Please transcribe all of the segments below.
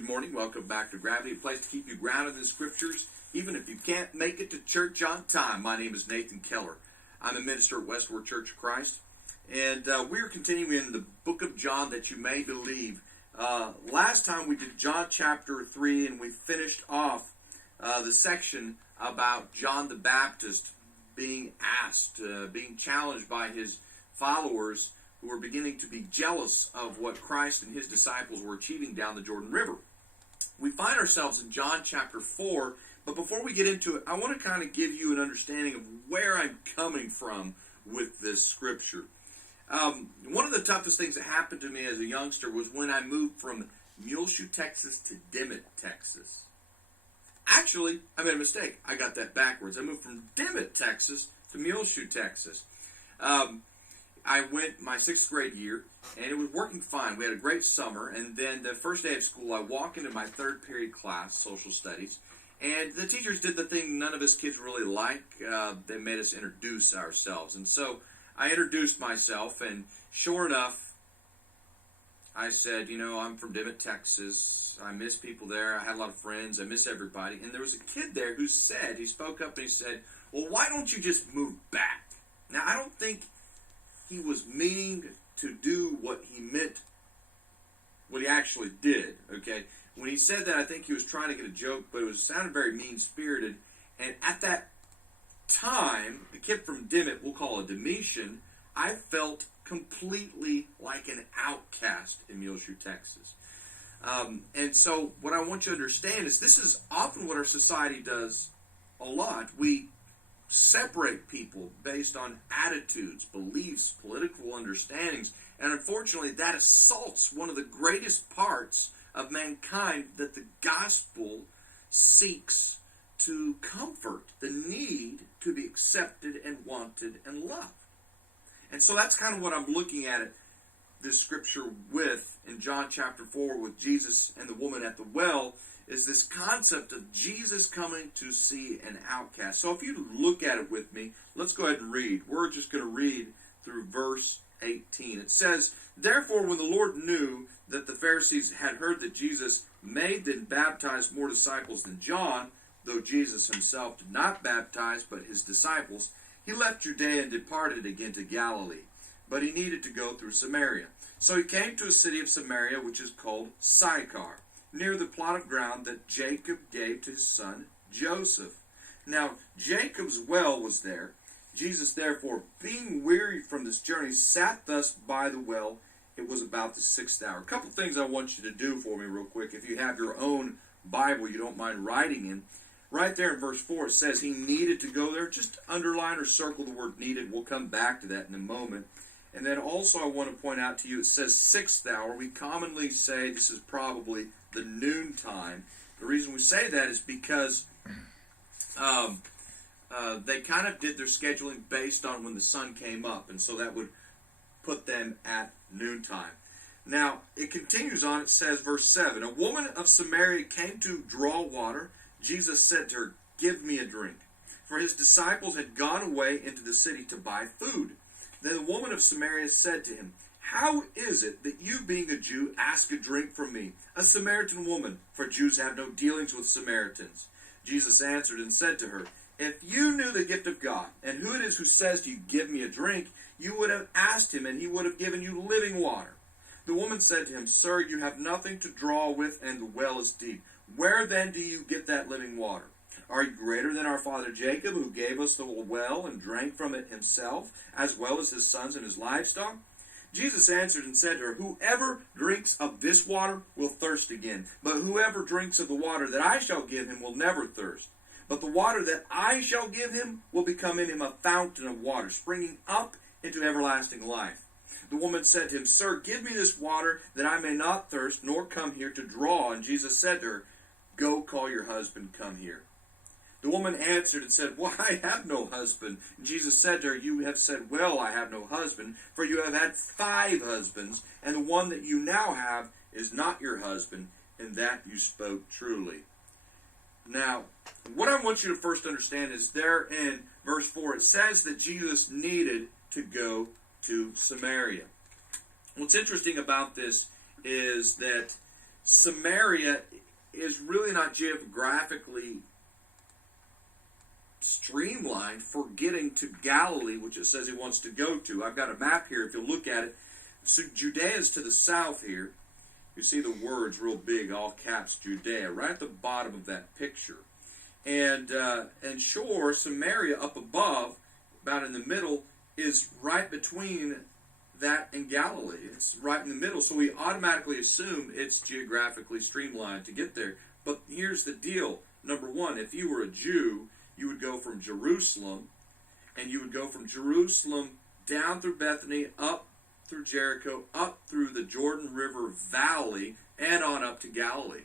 Good morning. Welcome back to Gravity, a place to keep you grounded in the Scriptures, even if you can't make it to church on time. My name is Nathan Keller. I'm a minister at Westward Church of Christ, and we're continuing in the book of John that you may believe. Last time we did John chapter 3, and we finished off the section about John the Baptist being asked, being challenged by his followers who were beginning to be jealous of what Christ and his disciples were achieving down the Jordan River. We find ourselves in John chapter 4, but before we get into it, I want to kind of give you an understanding of where I'm coming from with this scripture. One of the toughest things that happened to me as a youngster was when I moved from Muleshoe, Texas to Dimmitt, Texas. Actually, I made a mistake. I got that backwards. I moved from Dimmitt, Texas to Muleshoe, Texas. I went my 6th grade year, and it was working fine. We had a great summer, and then the first day of school, I walk into my 3rd period class, social studies, and the teachers did the thing none of us kids really like. They made us introduce ourselves, and so I introduced myself, and sure enough, I said, I'm from Dimmitt, Texas. I miss people there. I had a lot of friends. I miss everybody. And there was a kid there who said, he spoke up and he said, well, why don't you just move back? Now, I don't think he was meaning to do what he meant, what he actually did, okay? When he said that, I think he was trying to get a joke, but it sounded very mean-spirited. And at that time, a kid from Dimmitt, we'll call a Demetian, I felt completely like an outcast in Muleshoe, Texas. And so what I want you to understand is this is often what our society does a lot. We separate people based on attitudes, beliefs, political understandings, and unfortunately that assaults one of the greatest parts of mankind that the gospel seeks to comfort, the need to be accepted and wanted and loved. And so that's kind of what I'm looking at this scripture with in John chapter 4 with Jesus and the woman at the well, is this concept of Jesus coming to see an outcast. So if you look at it with me, let's go ahead and read. We're just going to read through verse 18. It says, therefore, when the Lord knew that the Pharisees had heard that Jesus made and baptized more disciples than John, though Jesus himself did not baptize but his disciples, he left Judea and departed again to Galilee. But he needed to go through Samaria. So he came to a city of Samaria, which is called Sychar, near the plot of ground that Jacob gave to his son Joseph. Now, Jacob's well was there. Jesus, therefore, being weary from this journey, sat thus by the well. It was about the 6th hour. A couple things I want you to do for me real quick. If you have your own Bible you don't mind writing in, right there in verse 4, it says he needed to go there. Just underline or circle the word needed. We'll come back to that in a moment. And then also I want to point out to you, it says 6th hour. We commonly say this is probably the noon time. The reason we say that is because they kind of did their scheduling based on when the sun came up, and so that would put them at noontime. Now, it continues on, it says, verse 7, a woman of Samaria came to draw water. Jesus said to her, give me a drink. For his disciples had gone away into the city to buy food. Then the woman of Samaria said to him, how is it that you, being a Jew, ask a drink from me, a Samaritan woman? For Jews have no dealings with Samaritans. Jesus answered and said to her, if you knew the gift of God, and who it is who says to you, give me a drink, you would have asked him, and he would have given you living water. The woman said to him, sir, you have nothing to draw with, and the well is deep. Where then do you get that living water? Are you greater than our father Jacob, who gave us the well and drank from it himself, as well as his sons and his livestock? Jesus answered and said to her, whoever drinks of this water will thirst again, but whoever drinks of the water that I shall give him will never thirst. But the water that I shall give him will become in him a fountain of water, springing up into everlasting life. The woman said to him, sir, give me this water, that I may not thirst, nor come here to draw. And Jesus said to her, go call your husband, come here. The woman answered and said, well, I have no husband. And Jesus said to her, you have said, well, I have no husband, for you have had 5 husbands, and the one that you now have is not your husband, and that you spoke truly. Now, what I want you to first understand is there in verse 4, it says that Jesus needed to go to Samaria. What's interesting about this is that Samaria is really not geographically streamlined for getting to Galilee, which it says he wants to go to. I've got a map here if you'll look at it. So Judea is to the south here. You see the words real big, all caps, Judea, right at the bottom of that picture. And sure, Samaria up above, about in the middle, is right between that and Galilee. It's right in the middle, so we automatically assume it's geographically streamlined to get there. But here's the deal. Number one, if you were a Jew, you would go from Jerusalem, and you would go from Jerusalem down through Bethany, up through Jericho, up through the Jordan River Valley, and on up to Galilee.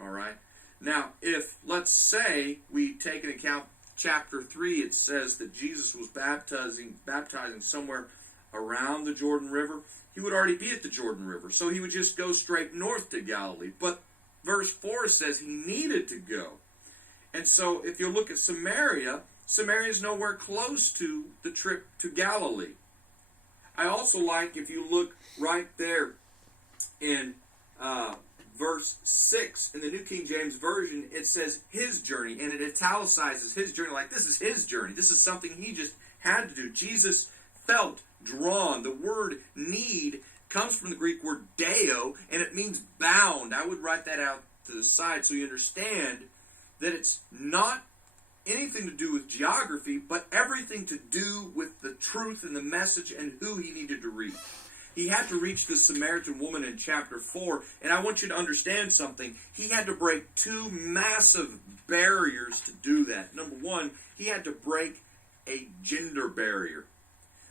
All right? Now, if, let's say, we take into account chapter 3, it says that Jesus was baptizing somewhere around the Jordan River, he would already be at the Jordan River. So he would just go straight north to Galilee. But verse 4 says he needed to go. And so if you look at Samaria, Samaria is nowhere close to the trip to Galilee. I also like, if you look right there in verse 6 in the New King James Version, it says his journey, and it italicizes his journey like this is his journey. This is something he just had to do. Jesus felt drawn. The word need comes from the Greek word deo, and it means bound. I would write that out to the side so you understand that it's not anything to do with geography, but everything to do with the truth and the message and who he needed to reach. He had to reach the Samaritan woman in chapter 4, and I want you to understand something. He had to break two massive barriers to do that. Number one, he had to break a gender barrier.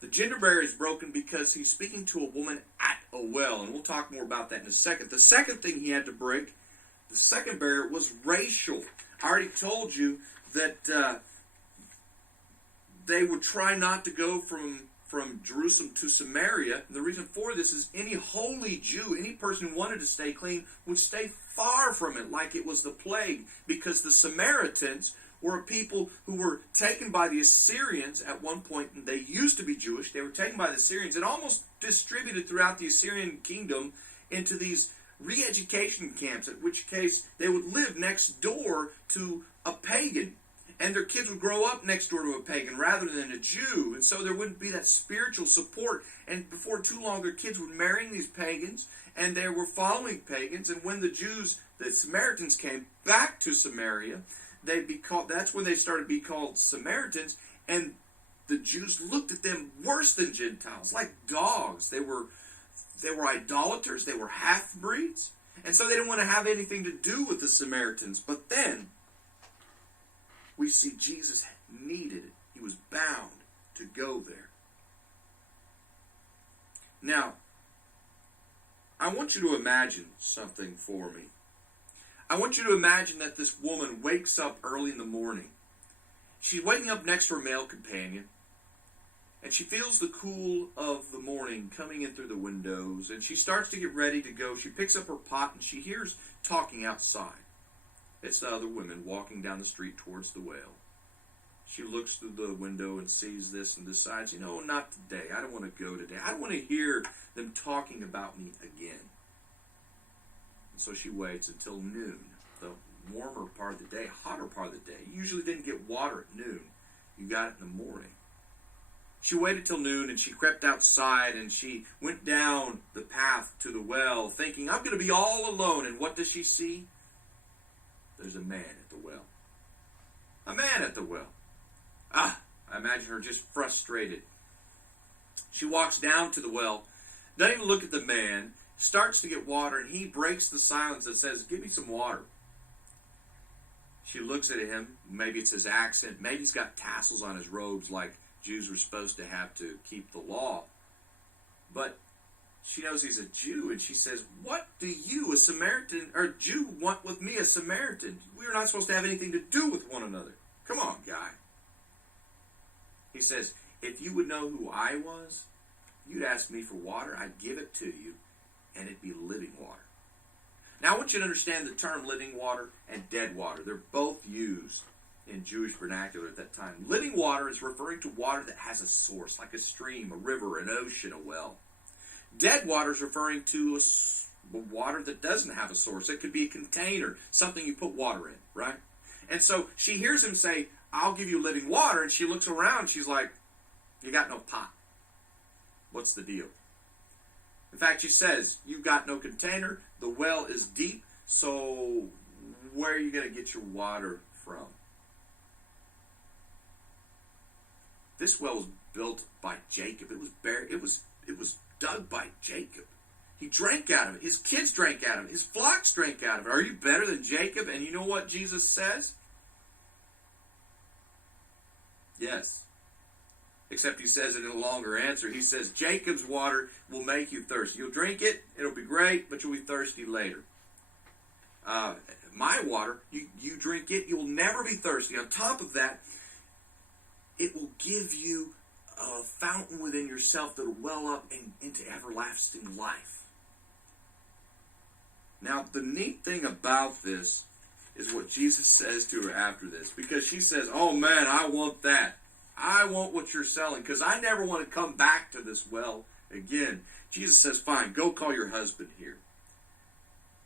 The gender barrier is broken because he's speaking to a woman at a well, and we'll talk more about that in a second. The second thing he had to break, the second barrier, was racial. I already told you that they would try not to go from Jerusalem to Samaria. And the reason for this is any holy Jew, any person who wanted to stay clean, would stay far from it like it was the plague, because the Samaritans were a people who were taken by the Assyrians at one point, and they used to be Jewish. They were taken by the Assyrians and almost distributed throughout the Assyrian kingdom into these re-education camps, at which case they would live next door to a pagan, and their kids would grow up next door to a pagan rather than a Jew, and so there wouldn't be that spiritual support, and before too long their kids would marry these pagans, and they were following pagans, and when the Jews, the Samaritans, came back to Samaria, that's when they started to be called Samaritans, and the Jews looked at them worse than Gentiles, like dogs. They were idolaters, they were half-breeds, and so they didn't want to have anything to do with the Samaritans. But then we see Jesus needed it. He was bound to go there. Now, I want you to imagine something for me. I want you to imagine that this woman wakes up early in the morning. She's waking up next to her male companion, and she feels the cool of the morning coming in through the windows, and she starts to get ready to go. She picks up her pot, and she hears talking outside. It's the other women walking down the street towards the well. She looks through the window and sees this and decides, not today. I don't want to go today. I don't want to hear them talking about me again. And so she waits until noon, the warmer part of the day, hotter part of the day. You usually didn't get water at noon. You got it in the morning. She waited till noon, and she crept outside, and she went down the path to the well, thinking, I'm going to be all alone. And what does she see? There's a man at the well. A man at the well. I imagine her just frustrated. She walks down to the well, doesn't even look at the man, starts to get water, and he breaks the silence and says, give me some water. She looks at him. Maybe it's his accent. Maybe he's got tassels on his robes like Jews were supposed to have to keep the law. But she knows he's a Jew, and she says, what do you, a Samaritan, or Jew, want with me, a Samaritan? We are not supposed to have anything to do with one another. Come on, guy. He says, if you would know who I was, you'd ask me for water, I'd give it to you, and it'd be living water. Now, I want you to understand the term living water and dead water. They're both used in Jewish vernacular at that time. Living water is referring to water that has a source, like a stream, a river, an ocean, a well. Dead water is referring to water that doesn't have a source. It could be a container, something you put water in, right? And so she hears him say, I'll give you living water, and she looks around, she's like, you got no pot. What's the deal? In fact, she says, you've got no container, the well is deep, so where are you going to get your water from? This well was built by Jacob. It was buried. It was dug by Jacob. He drank out of it. His kids drank out of it. His flocks drank out of it. Are you better than Jacob? And you know what Jesus says? Yes. Except he says it in a longer answer. He says, Jacob's water will make you thirsty. You'll drink it, it'll be great, but you'll be thirsty later. My water, you drink it, you'll never be thirsty. On top of that, it will give you a fountain within yourself that will well up into everlasting life. Now, the neat thing about this is what Jesus says to her after this. Because she says, oh man, I want that. I want what you're selling because I never want to come back to this well again. Jesus says, fine, go call your husband here.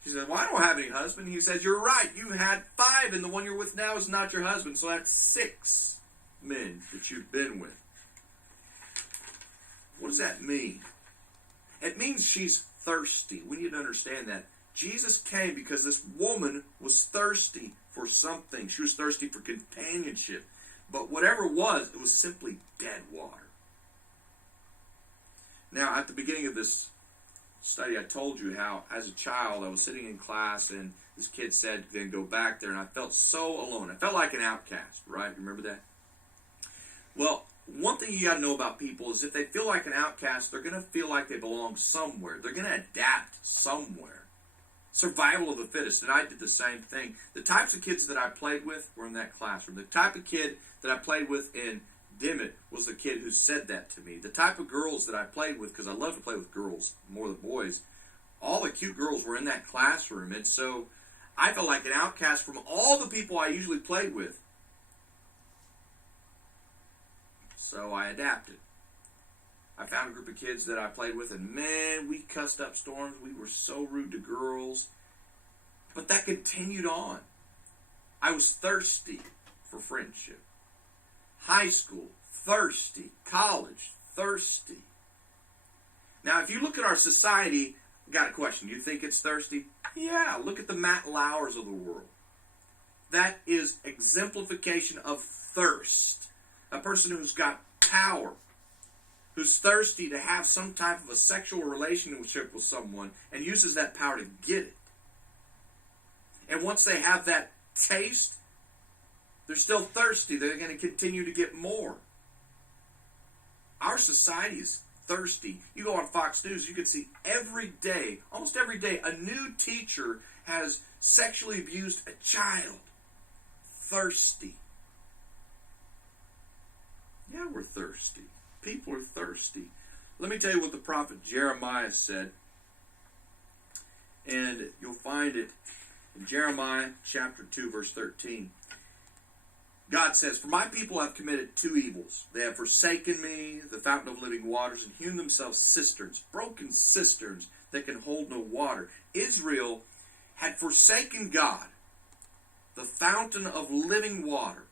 She says, well, I don't have any husband. He says, you're right. You had 5 and the one you're with now is not your husband. So that's 6 men that you've been with. What does that mean? It means she's thirsty. We need to understand that. Jesus came because this woman was thirsty for something. She was thirsty for companionship. But whatever it was simply dead water. Now, at the beginning of this study, I told you how, as a child, I was sitting in class, and this kid said, then go back there, and I felt so alone. I felt like an outcast, right? Remember that? Well, one thing you got to know about people is if they feel like an outcast, they're going to feel like they belong somewhere. They're going to adapt somewhere. Survival of the fittest, and I did the same thing. The types of kids that I played with were in that classroom. The type of kid that I played with in Dimmitt was the kid who said that to me. The type of girls that I played with, because I love to play with girls more than boys, all the cute girls were in that classroom, and so I felt like an outcast from all the people I usually played with. So I adapted. I found a group of kids that I played with, and man, we cussed up storms. We were so rude to girls. But that continued on. I was thirsty for friendship. High school, thirsty. College, thirsty. Now, if you look at our society, I got a question. Do you think it's thirsty? Yeah, look at the Matt Lauers of the world. That is exemplification of thirst. A person who's got power, who's thirsty to have some type of a sexual relationship with someone and uses that power to get it. And once they have that taste, they're still thirsty. They're going to continue to get more. Our society is thirsty. You go on Fox News, you can see every day, almost every day, a new teacher has sexually abused a child. Thirsty. Yeah, we're thirsty. People are thirsty. Let me tell you what the prophet Jeremiah said. And you'll find it in Jeremiah chapter 2, verse 13. God says, for my people have committed 2 evils. They have forsaken me, the fountain of living waters, and hewn themselves cisterns, broken cisterns that can hold no water. Israel had forsaken God, the fountain of living water,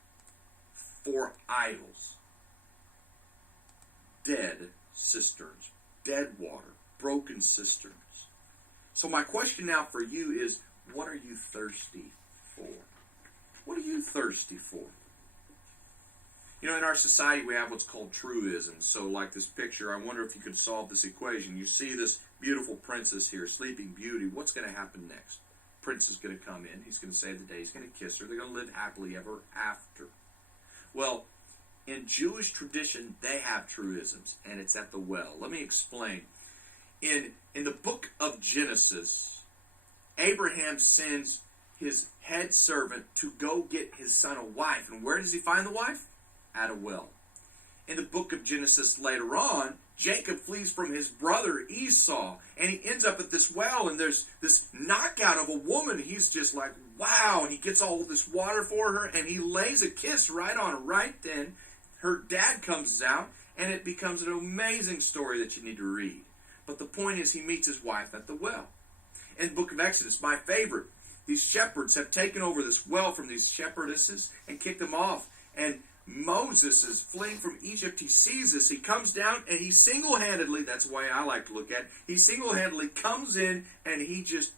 for idols. Dead cisterns, dead water, broken cisterns. So my question now for you is, what are you thirsty for? What are you thirsty for? You know, in our society we have what's called truisms. So like this picture, I wonder if you could solve this equation. You see this beautiful princess here, Sleeping Beauty. What's going to happen next? Prince is going to come in. He's going to save the day. He's going to kiss her. They're going to live happily ever after. Well, in Jewish tradition, they have truisms, and it's at the well. Let me explain. In the book of Genesis, Abraham sends his head servant to go get his son a wife. And where does he find the wife? At a well. In the book of Genesis later on, Jacob flees from his brother Esau, and he ends up at this well, and there's this knockout of a woman. He's just like, wow, and he gets all this water for her, and he lays a kiss right on her. Right then, her dad comes out, and it becomes an amazing story that you need to read. But the point is, he meets his wife at the well. in the book of Exodus, my favorite. These shepherds have taken over this well from these shepherdesses and kicked them off. And Moses is fleeing from Egypt. He sees this. He comes down and he single-handedly, that's the way I like to look at it, he single-handedly comes in and he just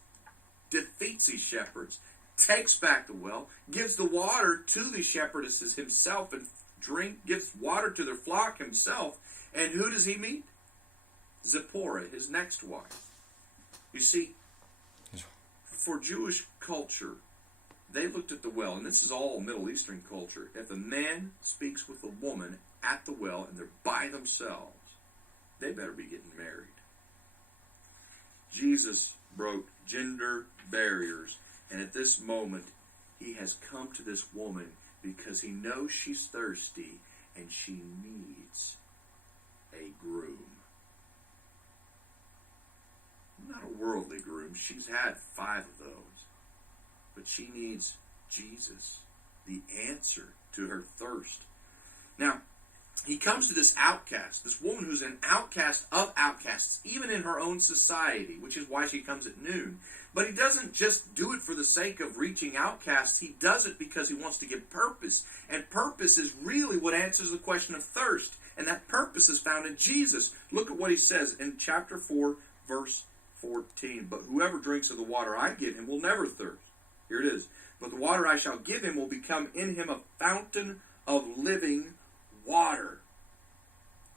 defeats these shepherds, takes back the well, gives the water to the shepherdesses himself and gives water to their flock himself. And who does he meet? Zipporah, his next wife. You see, for Jewish culture, they looked at the well, and this is all Middle Eastern culture. If a man speaks with a woman at the well and they're by themselves, they better be getting married. Jesus broke gender barriers, and at this moment, he has come to this woman because he knows she's thirsty and she needs a groom. Not a worldly groom. She's had 5 of those. But she needs Jesus, the answer to her thirst. Now, he comes to this outcast, this woman who's an outcast of outcasts, even in her own society, which is why she comes at noon. But he doesn't just do it for the sake of reaching outcasts. He does it because he wants to give purpose. And purpose is really what answers the question of thirst. And that purpose is found in Jesus. Look at what he says in chapter 4, verse 14. But whoever drinks of the water I give him will never thirst. Here it is. But the water I shall give him will become in him a fountain of living water.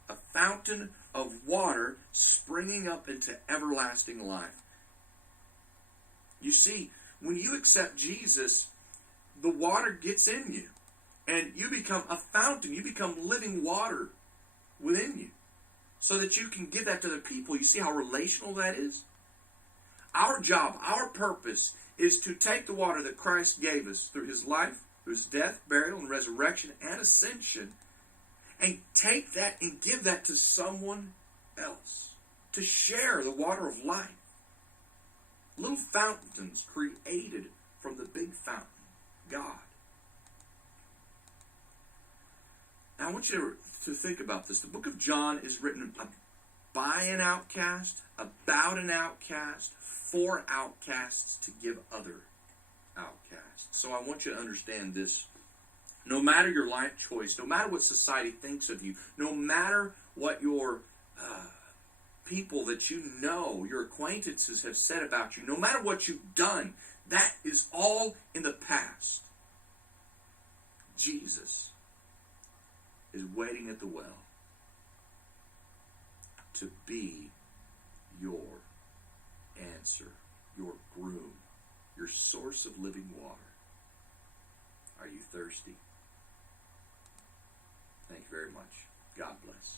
A fountain of water springing up into everlasting life. You see, when you accept Jesus, the water gets in you. And you become a fountain. You become living water within you. So that you can give that to the people. You see how relational that is? Our job, our purpose, is to take the water that Christ gave us through his life, through his death, burial, and resurrection, and ascension, and take that and give that to someone else. To share the water of life. Little fountains created from the big fountain, God. Now I want you to think about this. The book of John is written by an outcast, about an outcast, for outcasts to give other outcasts. So I want you to understand this. No matter your life choice, no matter what society thinks of you, no matter what your people that you know, your acquaintances have said about you, no matter what you've done, that is all in the past. Jesus is waiting at the well to be your answer, your groom, your source of living water. Are you thirsty? Thank you very much. God bless.